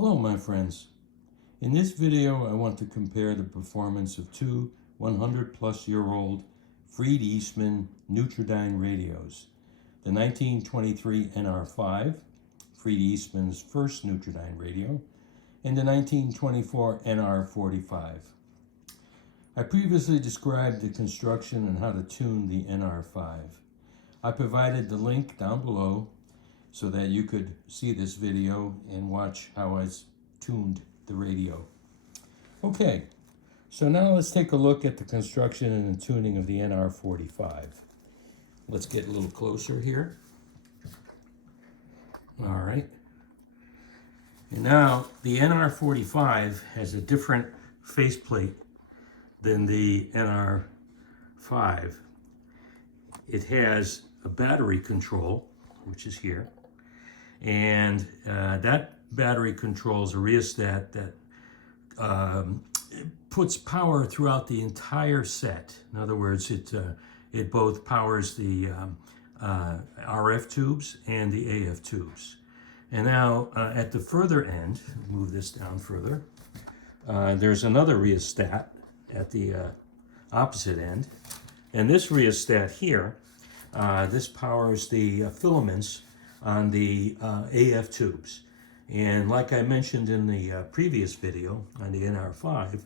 Hello my friends. In this video I want to compare the performance of two 100-plus-year-old Freed Eastman Neutrodyne radios. The 1923 NR5, Freed Eastman's first Neutrodyne radio, and the 1924 NR45. I previously described the construction and how to tune the NR5. I provided the link down below so that you could see this video and watch how I tuned the radio. Okay, so now let's take a look at the construction and the tuning of the NR45. Let's get a little closer here. All right. And now the NR45 has a different faceplate than the NR5. It has a battery control, which is here. And that battery controls a rheostat that puts power throughout the entire set. In other words, it both powers the RF tubes and the AF tubes. And now at the further end, move this down further, there's another rheostat at the opposite end. And this rheostat here, this powers the filaments on the AF tubes. And like I mentioned in the previous video on the NR5,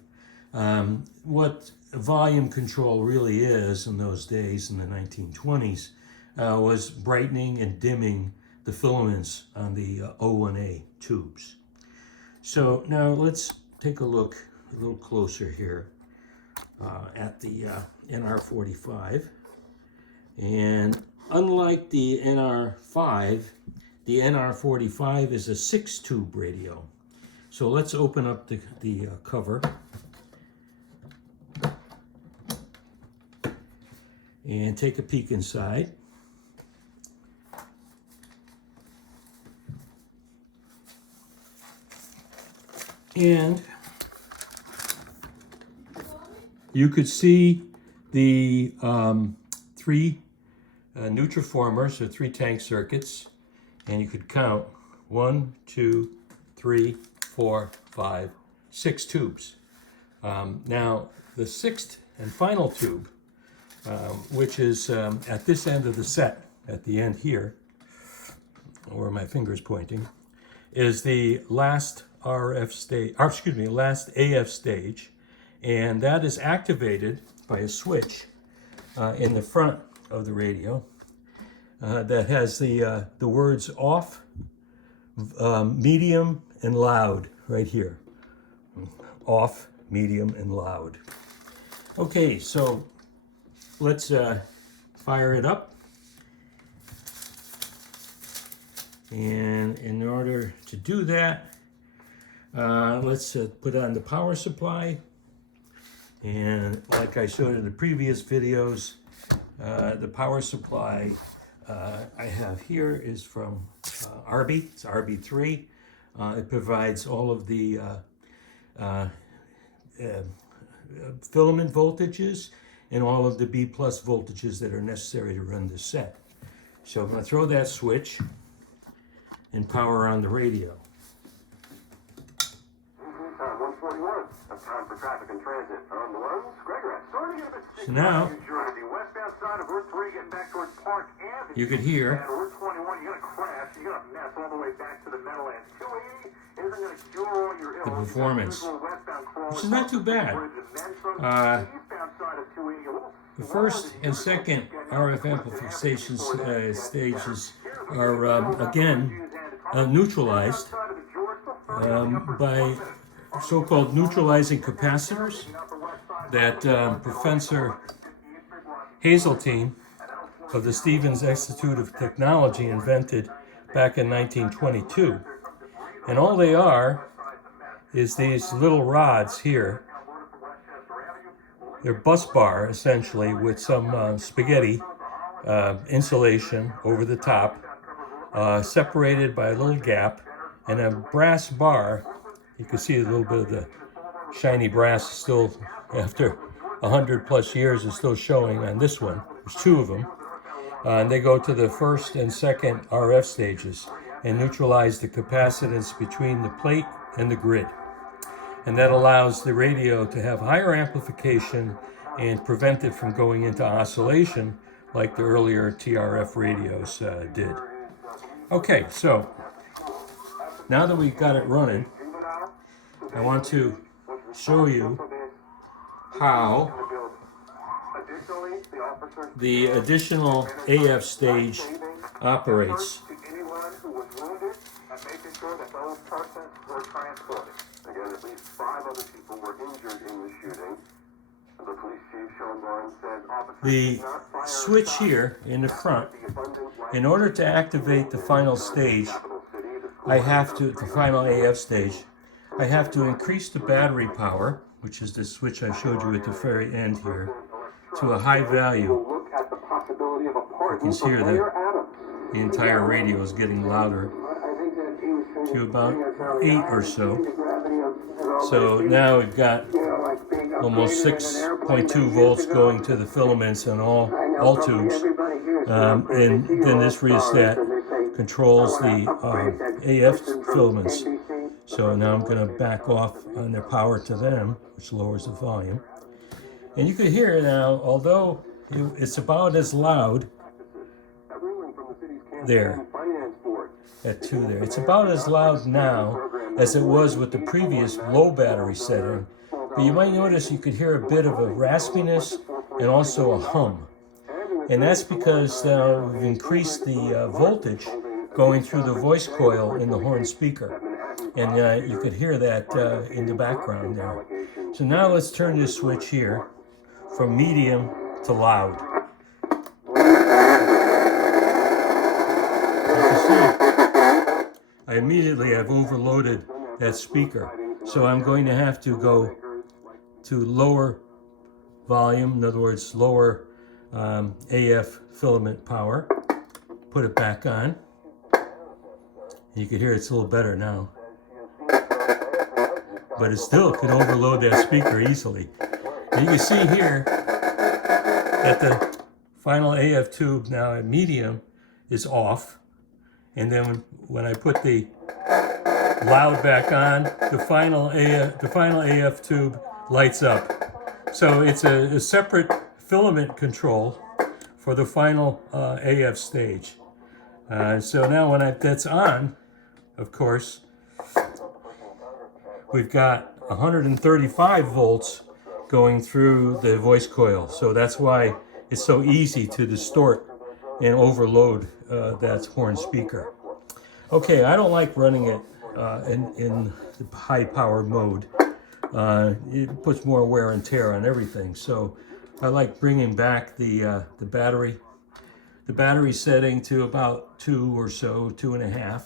what volume control really is in those days in the 1920s was brightening and dimming the filaments on the O1A tubes. So now let's take a look a little closer here at the NR45. And unlike the NR5, the NR45 is a 6-tube radio. So let's open up the cover. And take a peek inside. And you could see the three Nutriformers, or 3 tank circuits, and you could count 1, 2, 3, 4, 5, 6 tubes. Now the 6th and final tube, which is at this end of the set, at the end here, where my finger's pointing, is the last RF stage, last AF stage, and that is activated by a switch in the front of the radio that has the words off, medium, and loud right here. Off, medium, and loud. Okay, so let's fire it up. And in order to do that, let's put on the power supply. And like I showed in the previous videos, the power supply I have here is from Arby. It's RB3. It provides all of the filament voltages and all of the B+ voltages that are necessary to run this set. So I'm going to throw that switch and power on the radio. 141. Time for traffic and transit. On the ones, Gregor, so now the westbound side of Route 3 getting back towards Park Avenue. You could hear and Route 21, you're going to crash. You're going to mess all the way back to the Meadowlands. 280 isn't going to cure all your ills. the performance, which is not too bad. The first and second RF amplification stages are again neutralized by so-called neutralizing capacitors that Professor Hazeltine of the Stevens Institute of Technology invented back in 1922. And all they are is these little rods here. They're bus bar, essentially, with some spaghetti insulation over the top, separated by a little gap, and a brass bar. You can see a little bit of the shiny brass still, after 100+ years, is still showing on this one. There's 2 of them. And they go to the first and second RF stages. and neutralize the capacitance between the plate and the grid. And that allows the radio to have higher amplification and prevent it from going into oscillation like the earlier TRF radios did. Okay, so now that we've got it running, I want to show you how the additional AF stage operates. Again, at least 5 other people were injured in the shooting. The police chief, Sean Barnes, said officers The did not fire switch shots here in the front, at the abundant light in order to activate the final stage, the final AF stage, I have to increase the battery power, which is the switch I showed you at the very end here, to a high value. look at the possibility of a pardon You can hear from the- Mayor Adams. The entire radio is getting louder I think that he was trying to about 8 or so. the gravity of So now we've got being almost 6.2 volts going to the filaments and all tubes. And then this rheostat controls the AF filaments. So now I'm going to back off on the power to them, which lowers the volume. And you can hear now, although it's about as loud there, at 2 there. It's about as loud now as it was with the previous low battery setting. But you might notice you could hear a bit of a raspiness and also a hum. And that's because we've increased the voltage going through the voice coil in the horn speaker. And you could hear that in the background there. So now let's turn this switch here from medium to loud. I immediately have overloaded that speaker. So I'm going to have to go to lower volume, in other words, lower AF filament power, put it back on. You can hear it's a little better now. But it still could overload that speaker easily. And you can see here that the final AF tube now at medium is off. And then when I put the loud back on, the final AF tube lights up. So it's a separate filament control for the final AF stage. So now when that's on, of course, we've got 135 volts going through the voice coil. So that's why it's so easy to distort and overload that horn speaker. Okay, I don't like running it in the high power mode. It puts more wear and tear on everything. So I like bringing back the battery setting to about 2 or so, 2.5,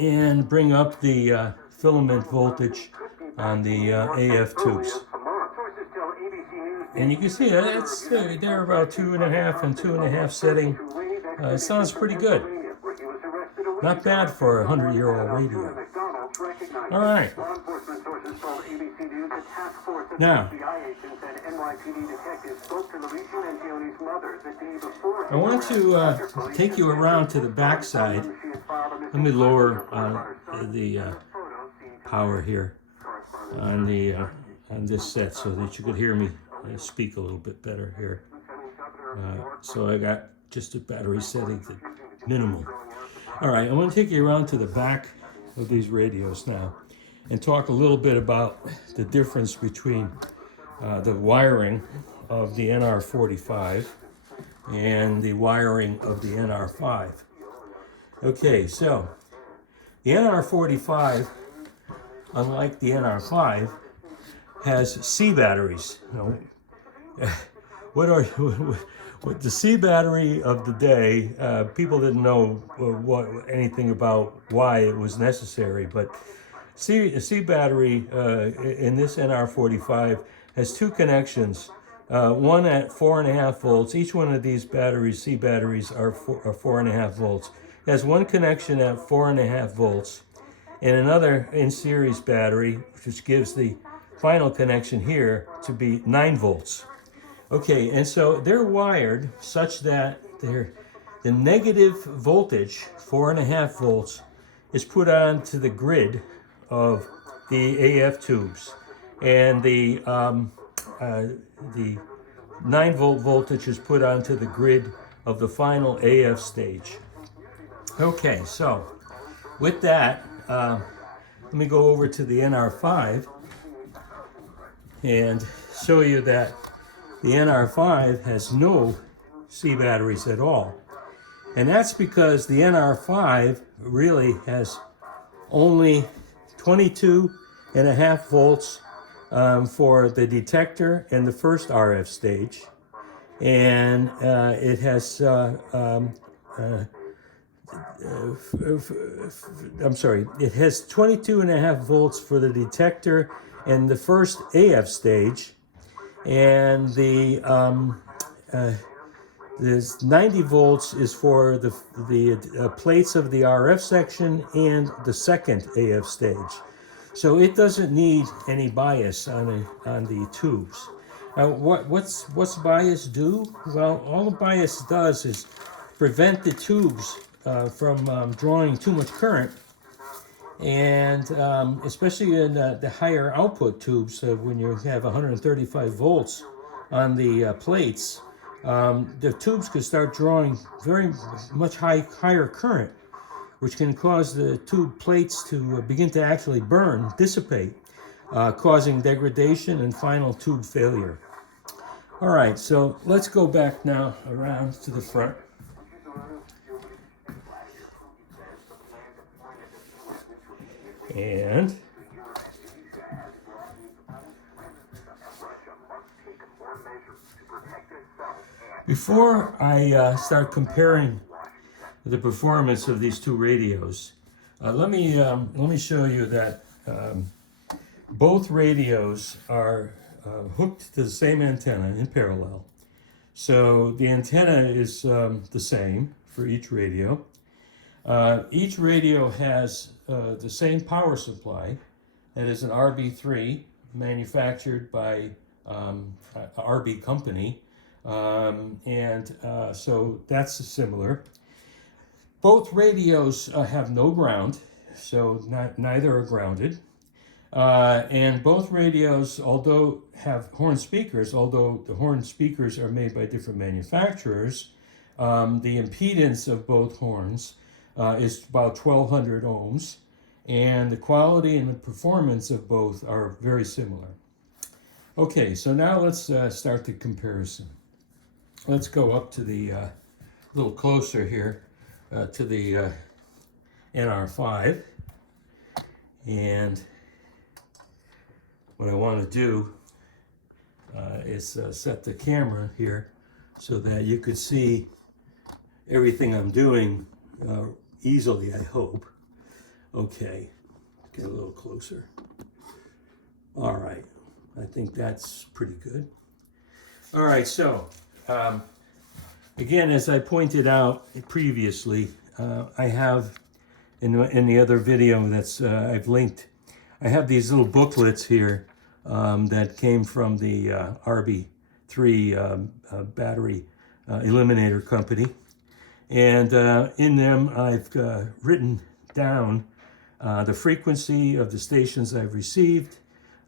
and bring up the filament voltage on the AF tubes. And you can see that's they're about 2.5 and 2.5 setting. It sounds pretty good. Not bad for a 100-year-old radio. All right. Now, I want to take you around to the back side. Let me lower the power here on this set so that you could hear me speak a little bit better here. So I got just a battery setting to minimal. All right, I want to take you around to the back of these radios now and talk a little bit about the difference between the wiring of the NR45 and the wiring of the NR5. Okay, so the NR45, unlike the NR5, has C batteries. You know, what the C battery of the day, people didn't know anything about why it was necessary, but C battery in this NR45 has 2 connections, one at 4.5 volts. Each one of these batteries, C batteries, are 4.5 volts. It has one connection at 4.5 volts and another in series battery, which gives the final connection here to be 9 volts. Okay, and so they're wired such that the negative voltage, 4.5 volts, is put onto the grid of the AF tubes, and the 9-volt voltage is put onto the grid of the final AF stage. Okay, so with that, let me go over to the NR5 and show you that the NR5 has no C batteries at all. And that's because the NR5 really has only 22.5 volts for the detector and the first RF stage. And it has, it has 22.5 volts for the detector and the first AF stage. And there's 90 volts is for the plates of the RF section and the second AF stage. So it doesn't need any bias on the tubes. What's bias do? Well, all the bias does is prevent the tubes from drawing too much current, and especially in the higher output tubes, when you have 135 volts on the plates, the tubes could start drawing very much higher current, which can cause the tube plates to begin to actually burn, dissipate, causing degradation and final tube failure. All right, so let's go back now around to the front. And before I start comparing the performance of these two radios, let me show you that both radios are hooked to the same antenna in parallel. So the antenna is the same for each radio. Each radio has the same power supply. That is an RB3 manufactured by RB company, so that's similar. Both radios have no ground, so neither are grounded. And both radios, although have horn speakers, although the horn speakers are made by different manufacturers, the impedance of both horns is about 1200 ohms, and the quality and the performance of both are very similar. Okay, so now let's start the comparison. Let's go up to the a little closer here to the NR5, and what I want to do is set the camera here so that you could see everything I'm doing easily, I hope. Okay, get a little closer. All right, I think that's pretty good. All right, so again, as I pointed out previously, I have in the other video that's I've linked, I have these little booklets here that came from the RB3 battery eliminator company. And in them, I've written down the frequency of the stations I've received,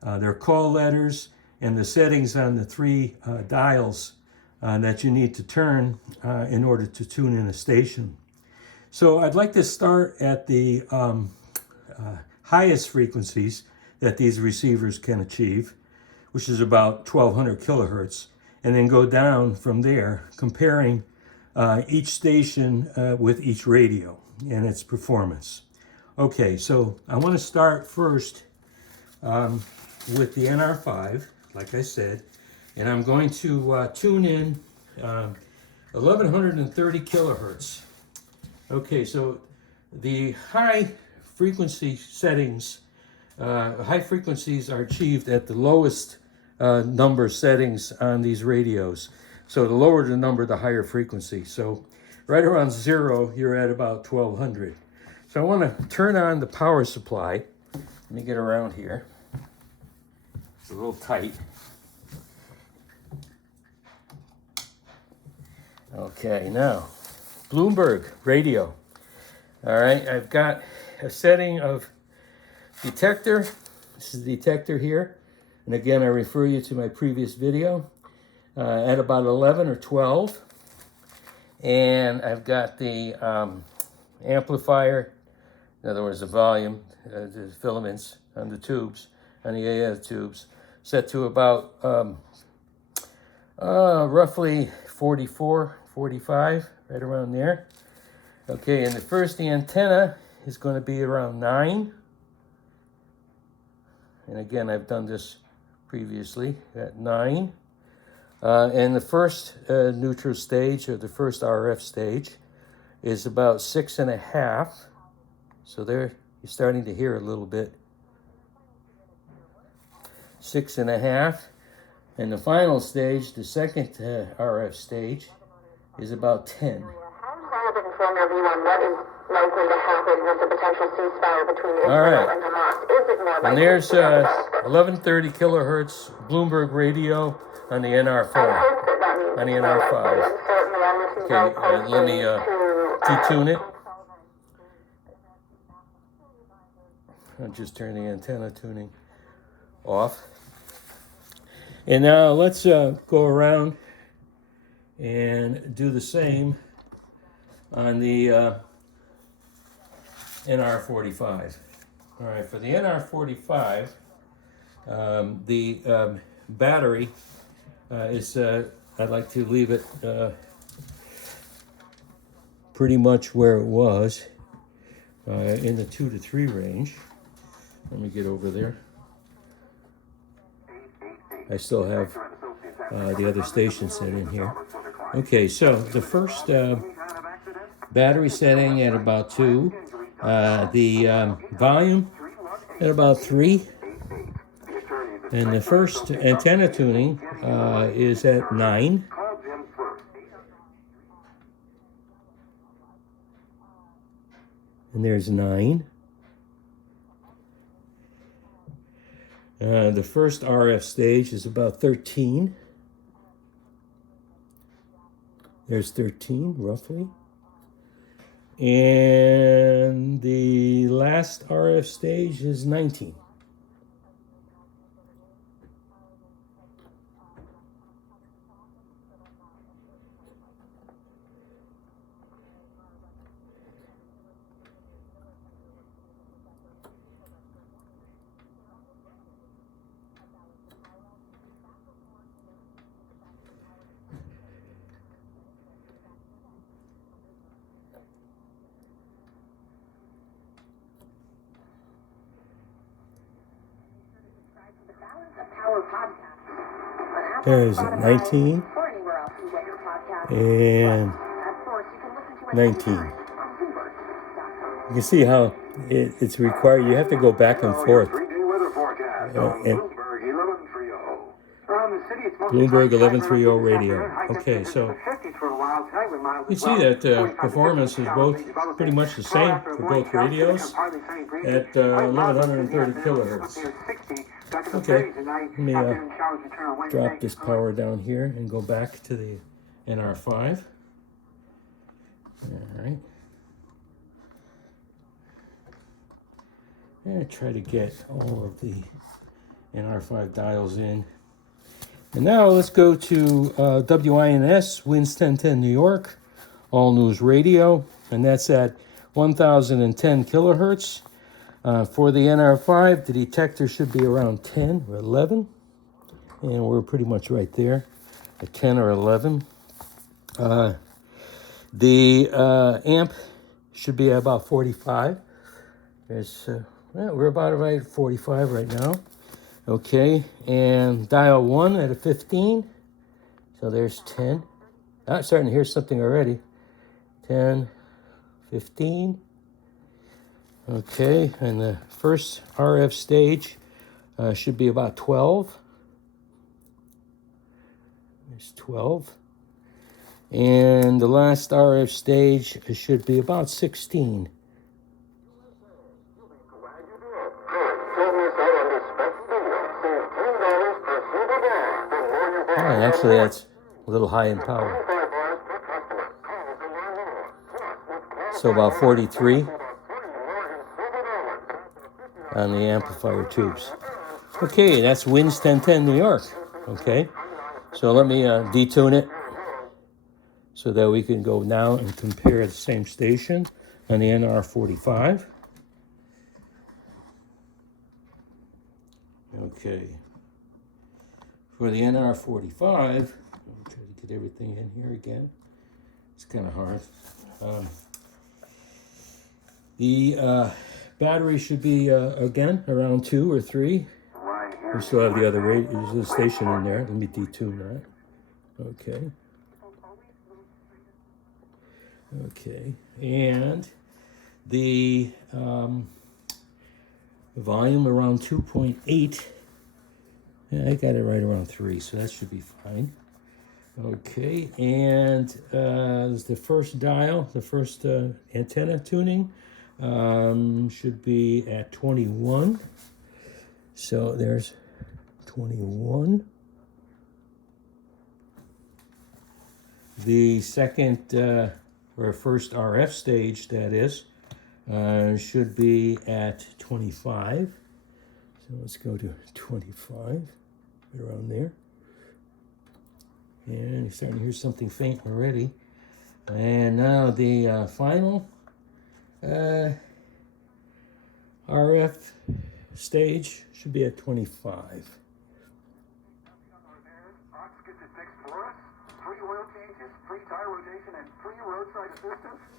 their call letters, and the settings on the 3 dials that you need to turn in order to tune in a station. So I'd like to start at the highest frequencies that these receivers can achieve, which is about 1200 kilohertz, and then go down from there, comparing each station with each radio and its performance. Okay, so I want to start first with the NR5, like I said, and I'm going to tune in 1130 kilohertz. Okay, so the high frequency settings, high frequencies are achieved at the lowest number settings on these radios. So the lower the number, the higher frequency. So right around 0, you're at about 1200. So I want to turn on the power supply. Let me get around here. It's a little tight. Okay, now Bloomberg radio. All right, I've got a setting of detector. This is the detector here. And again, I refer you to my previous video at about 11 or 12. And I've got the amplifier, in other words, the volume, the filaments on the tubes, on the AF tubes, set to about roughly 44, 45, right around there. Okay, and the antenna is going to be around 9. And again, I've done this previously at 9. And the first neutral stage, or the first RF stage, is about 6.5. So there, you're starting to hear a little bit. 6.5. And the final stage, the second RF stage, is about 10. How have informed your view on what is likely to happen with the potential ceasefire between Israel and Hamas? Is it more likely? And there's 1130 kilohertz Bloomberg radio on the NR4. On the NR5. Okay, let me detune it. I'll just turn the antenna tuning off. And now let's go around and do the same on the NR45. All right, for the NR45, the battery is, I'd like to leave it pretty much where it was, in the 2 to 3 range. Let me get over there. I still have the other station set in here. Okay, so the first battery setting at about 2, the volume at about 3, and the first antenna tuning is at 9. And there's 9. The first RF stage is about 13. There's 13, roughly. And the last RF stage is 19. There's 19 and 19. You can see how it's required. You have to go back and forth. Bloomberg 1130 radio. Okay, so you see that performance is both pretty much the same for both radios at 1130 kilohertz. Okay, let me drop this power down here and go back to the NR5. All right. And try to get all of the NR5 dials in. And now let's go to WINS, Wins 1010 New York, All News Radio, and that's at 1010 kilohertz. For the NR5, the detector should be around 10 or 11, and we're pretty much right there at 10 or 11. The amp should be about 45. We're about right at 45 right now. Okay, and dial 1 at a 15. So there's 10. I'm starting to hear something already. 10, 15. Okay, and the first RF stage should be about 12. There's 12. And the last RF stage should be about 16. Oh, actually, that's a little high in power. So about 43 on the amplifier tubes. Okay, that's Wins 1010 New York. Okay, so let me detune it so that we can go now and compare the same station on the NR45. Okay, for the NR45, I'll try to get everything in here again. It's kind of hard. The battery should be, again, around 2 or 3. We still have the other radio, there's a station in there. Let me detune that. Okay. Okay, and the volume around 2.8. Yeah, I got it right around 3, so that should be fine. Okay, and the first dial, the first antenna tuning should be at 21. So there's 21. The second or first RF stage, that is, should be at 25. So let's go to 25, around there. And you're starting to hear something faint already. And now the final RF stage should be at 25.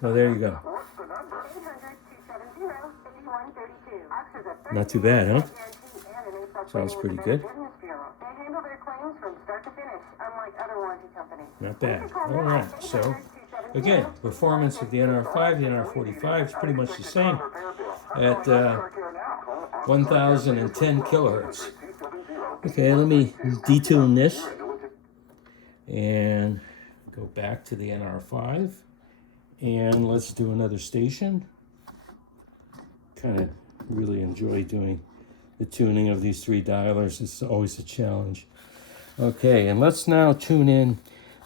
So there you go. Not too bad, huh? Sounds pretty good. Not bad. All right. So, again, performance of the NR5, the NR45 is pretty much the same at 1,010 kilohertz. Okay, let me detune this and go back to the NR5. And let's do another station. Kind of really enjoy doing the tuning of these 3 dialers. It's always a challenge. Okay, and let's now tune in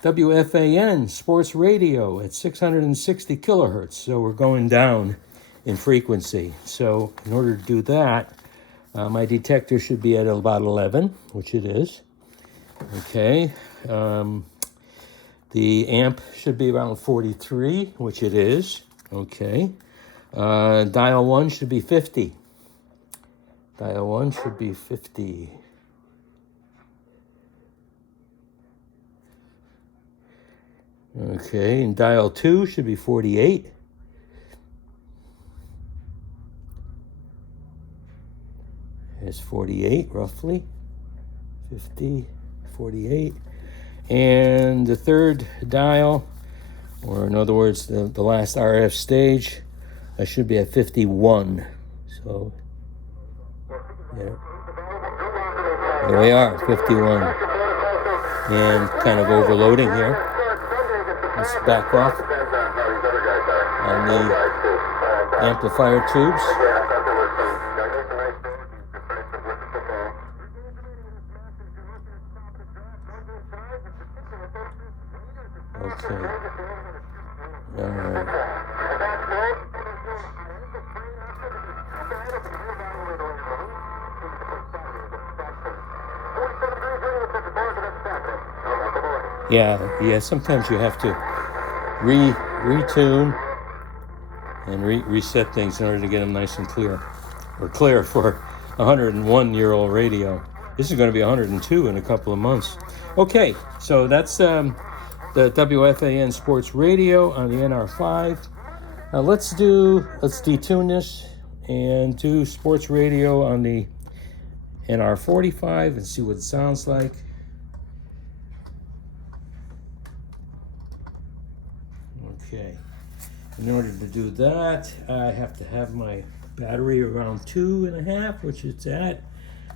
WFAN Sports Radio at 660 kilohertz. So we're going down in frequency. So in order to do that, my detector should be at about 11, which it is. Okay. The amp should be around 43, which it is. Okay. Dial 1 should be 50. Dial 1 should be 50. Okay, and dial 2 should be 48. It's 48, roughly. 50, 48. And the third dial, or in other words, the last RF stage, I should be at 51. So, yeah. There we are, 51. And kind of overloading here. Let's back off on the amplifier tubes. Okay. All right. Yeah, sometimes you have to retune and reset things in order to get them nice and clear. Or clear for a 101-year-old radio. This is going to be 102 in a couple of months. Okay, so that's the WFAN Sports Radio on the NR5. Now let's detune this and do sports radio on the NR45 and see what it sounds like. Okay, in order to do that, I have to have my battery around 2.5, which it's at,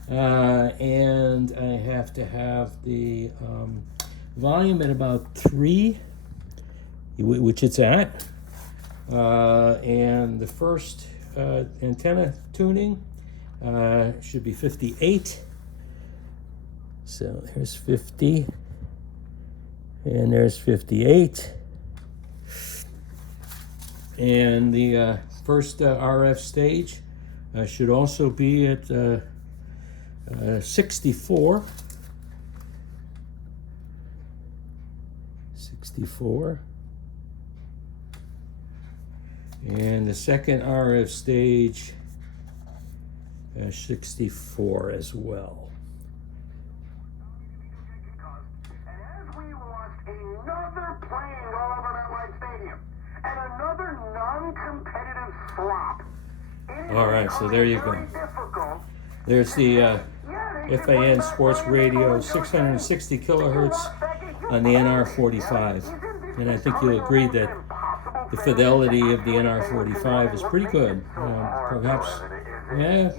and I have to have the volume at about 3, which it's at, and the first antenna tuning should be 58. So there's 50, and there's 58. And the first RF stage should also be at 64. 64. And the second RF stage 64 as well. And as we watched another plane go over MetLife Stadium and another non-competitive flop. All right, so there you go. There's the FAN Sports Radio 660 kilohertz on the NR45. And I think you'll agree that the fidelity of the NR45 is pretty good. Perhaps, yeah,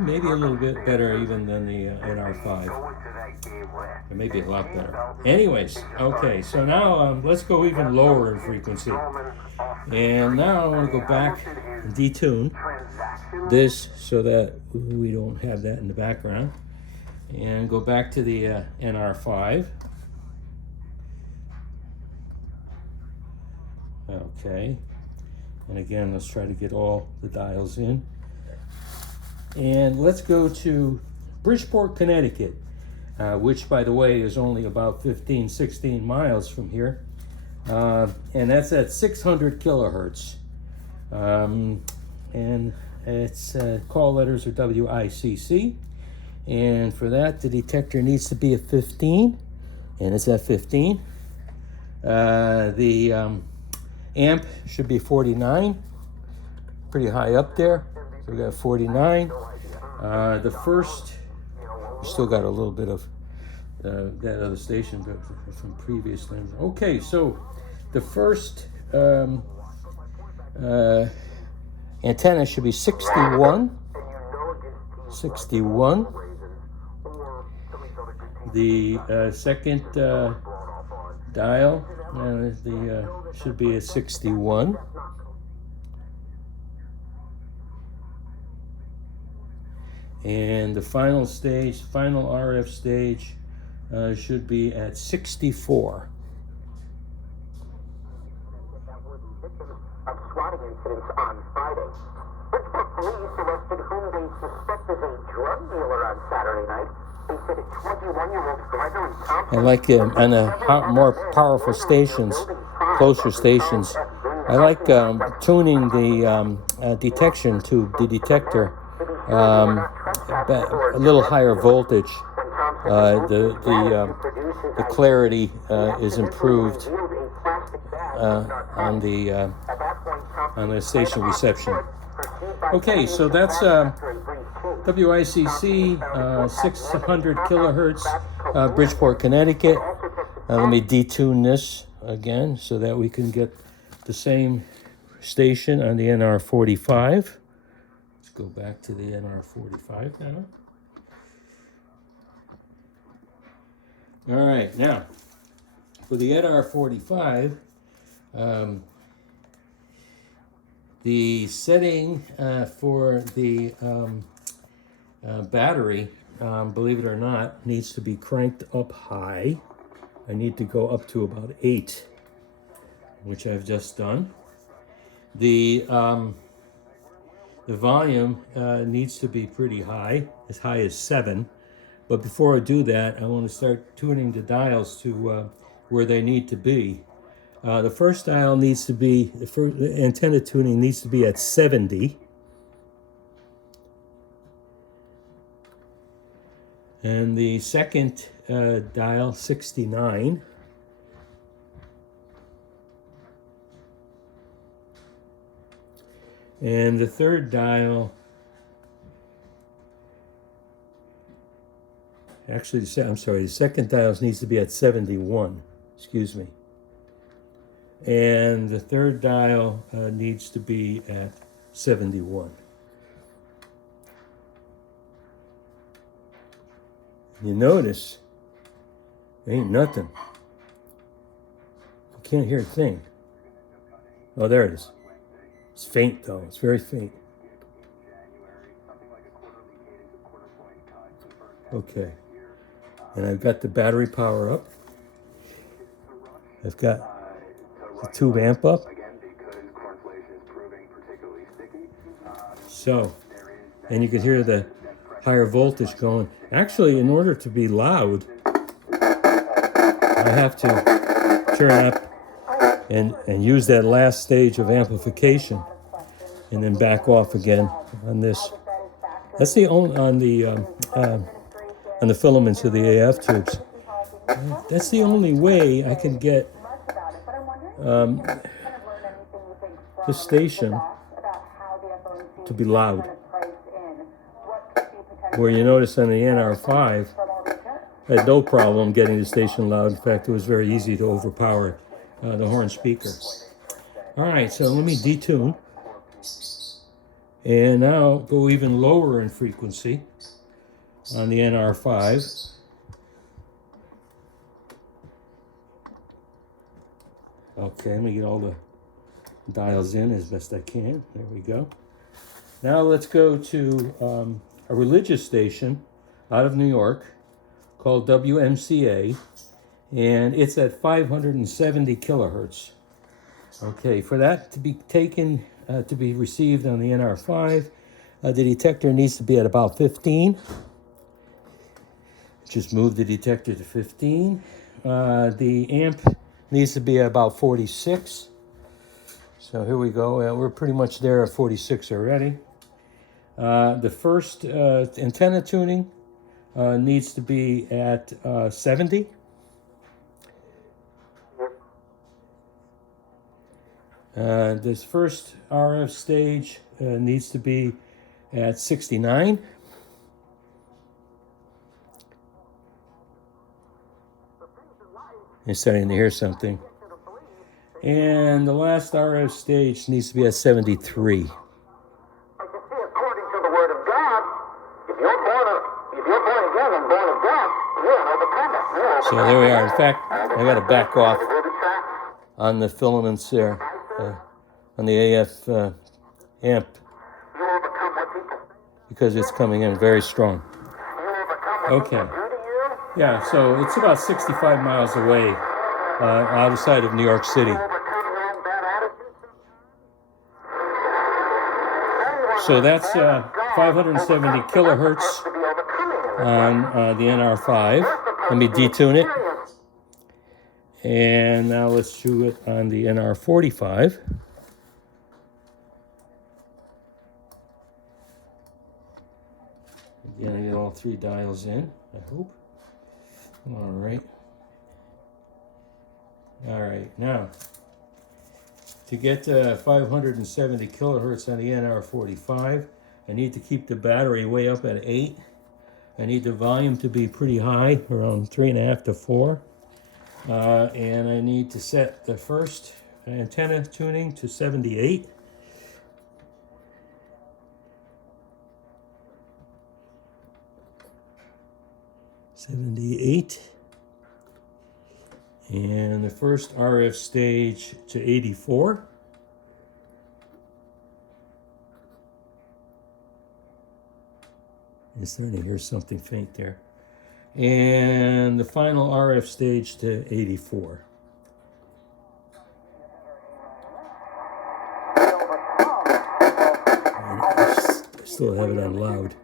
maybe a little bit better even than the NR5. Or maybe a lot better. Anyways, okay, so now let's go even lower in frequency. And now I want to go back and detune this so that we don't have that in the background. And go back to the NR5. Okay. And again, let's try to get all the dials in. And let's go to Bridgeport, Connecticut, which, by the way, is only about 15, 16 miles from here. And that's at 600 kilohertz. And its call letters are WICC. And for that, the detector needs to be at 15. And it's at 15. The amp should be 49. Pretty high up there. So we got 49. The first, we still got a little bit of that other station but from previous times. Okay, so the first antenna should be 61. 61. The second dial should be at 61. And the final stage, final RF stage, should be at 64. Of swatting incidents on Friday. Bridgeport police arrested whom they suspect is a drug dealer on Saturday night. They said a 21-year-old Gregory Thompson. I like on the more powerful stations, closer stations, I like tuning the detection to the detector a little higher voltage. The clarity is improved on the station reception. Okay, so that's WICC 600 kilohertz, Bridgeport, Connecticut. Let me detune this again so that we can get the same station on the NR45. Let's go back to the NR45 now. All right, now for the NR45, the setting for the battery, believe it or not, needs to be cranked up high. I need to go up to about 8, which I've just done. The volume needs to be pretty high as 7. But before I do that, I want to start tuning the dials to where they need to be. The first dial needs to be, the first antenna tuning needs to be at 70. And the second dial, 69. And the third dial, actually, I'm sorry, the second dial needs to be at 71, excuse me. And the third dial needs to be at 71. You notice, ain't nothing. I can't hear a thing. Oh, there it is. It's faint though, it's very faint. Okay. And I've got the battery power up. I've got the tube amp up. So, and you can hear the higher voltage going. Actually, in order to be loud, I have to turn up and use that last stage of amplification, and then back off again on this. That's the only on the filaments of the AF tubes. That's the only way I can get the station to be loud. Where you notice on the NR5, I had no problem getting the station loud. In fact, it was very easy to overpower the horn speaker. All right, so let me detune. And now go even lower in frequency on the NR5. Okay, let me get all the dials in as best I can. There we go. Now let's go to a religious station out of New York called WMCA, and it's at 570 kilohertz. Okay, for that to be taken, to be received on the NR5, the detector needs to be at about 15. Just move the detector to 15. The amp needs to be at about 46. So here we go. We're pretty much there at 46 already. The first antenna tuning needs to be at 70. This first RF stage needs to be at 69. You're starting to hear something. And the last RF stage needs to be at 73. But you see, according to the Word of God, if you're born again and born of God, you're an overcomer. So there we are. In fact, I got to back off on the filaments there, on the AF amp, because it's coming in very strong. Okay. Yeah, so it's about 65 miles away, outside of New York City. So that's 570 kilohertz on the NR5. Let me detune it. And now let's do it on the NR45. Again, I get all three dials in, I hope. All right. All right, now, to get 570 kilohertz on the NR45, I need to keep the battery way up at 8. I need the volume to be pretty high, around 3.5 to 4. And I need to set the first antenna tuning to 78. And the first RF stage to 84. I'm starting to hear something faint there. And the final RF stage to 84. I still have it on loud.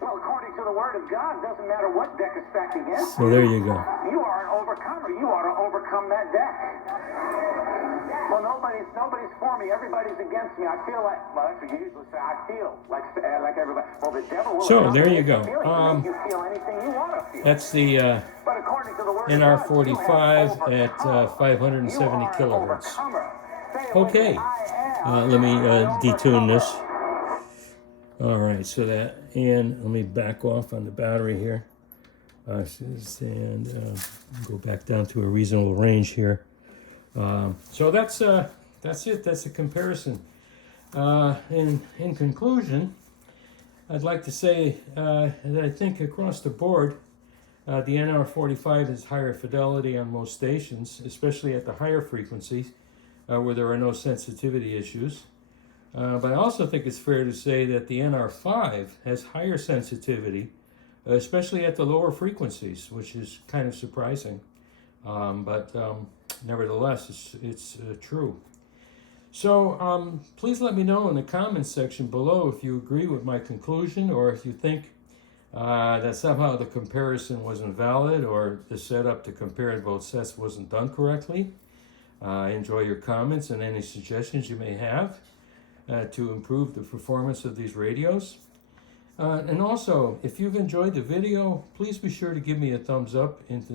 Well, according to the Word of God, doesn't matter what deck is stacked against So there you go. you are an overcomer. You ought to overcome that deck. Well, nobody's for me. Everybody's against me. I feel like, well, that's what you usually say. I feel like everybody. Well, the devil will. So there you go. You feel anything you want to feel. That's the But according to the Word NR45 at 570 kilohertz. Okay, let me detune this. All right, so that, and let me back off on the battery here. And go back down to a reasonable range here. So that's it. That's a comparison. In conclusion, I'd like to say that I think across the board, the NR45 has higher fidelity on most stations, especially at the higher frequencies where there are no sensitivity issues. But I also think it's fair to say that the NR5 has higher sensitivity, especially at the lower frequencies, which is kind of surprising. But nevertheless, it's true. So please let me know in the comments section below if you agree with my conclusion, or if you think that somehow the comparison wasn't valid, or the setup to compare both sets wasn't done correctly. I enjoy your comments and any suggestions you may have to improve the performance of these radios. And also, if you've enjoyed the video, please be sure to give me a thumbs up in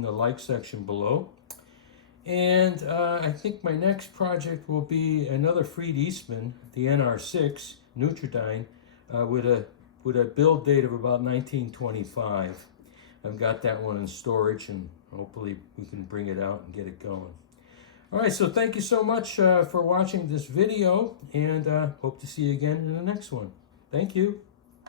the like section below. And I think my next project will be another Freed Eastman, the NR6 Neutrodyne, with a build date of about 1925. I've got that one in storage, and hopefully we can bring it out and get it going. All right, so thank you so much for watching this video, and hope to see you again in the next one. Thank you.